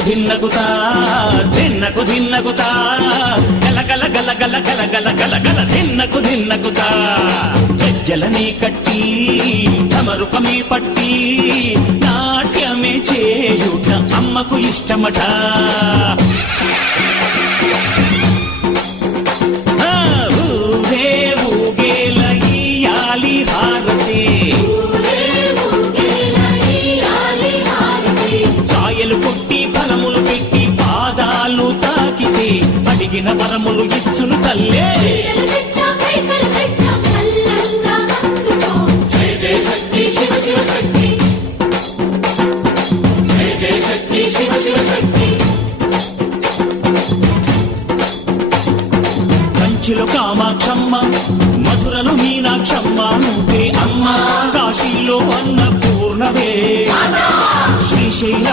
ధిన్నకుతా ధిన్నకు ధిన్నకుతా గల గల గల గల గల గల గల గల ధిన్నకుతా గజ్జలనే కట్టి తమరుకమే పట్టి నాట్యమే చేయుట అమ్మకు ఇష్టమట. ఊగే ఊగేల ఇయ్యాలి హారతి, కాయలు కొట్టి ఫలములు పెట్టి పాదాలు తాకితే అడిగిన వరములు ఇచ్చును తల్లే. కంచిలో కామాక్షమ్మ, మధురలో మీనాక్షమ్మ నువ్వే అమ్మ, కాశీలో అన్నపూర్ణవే, శ్రీశైల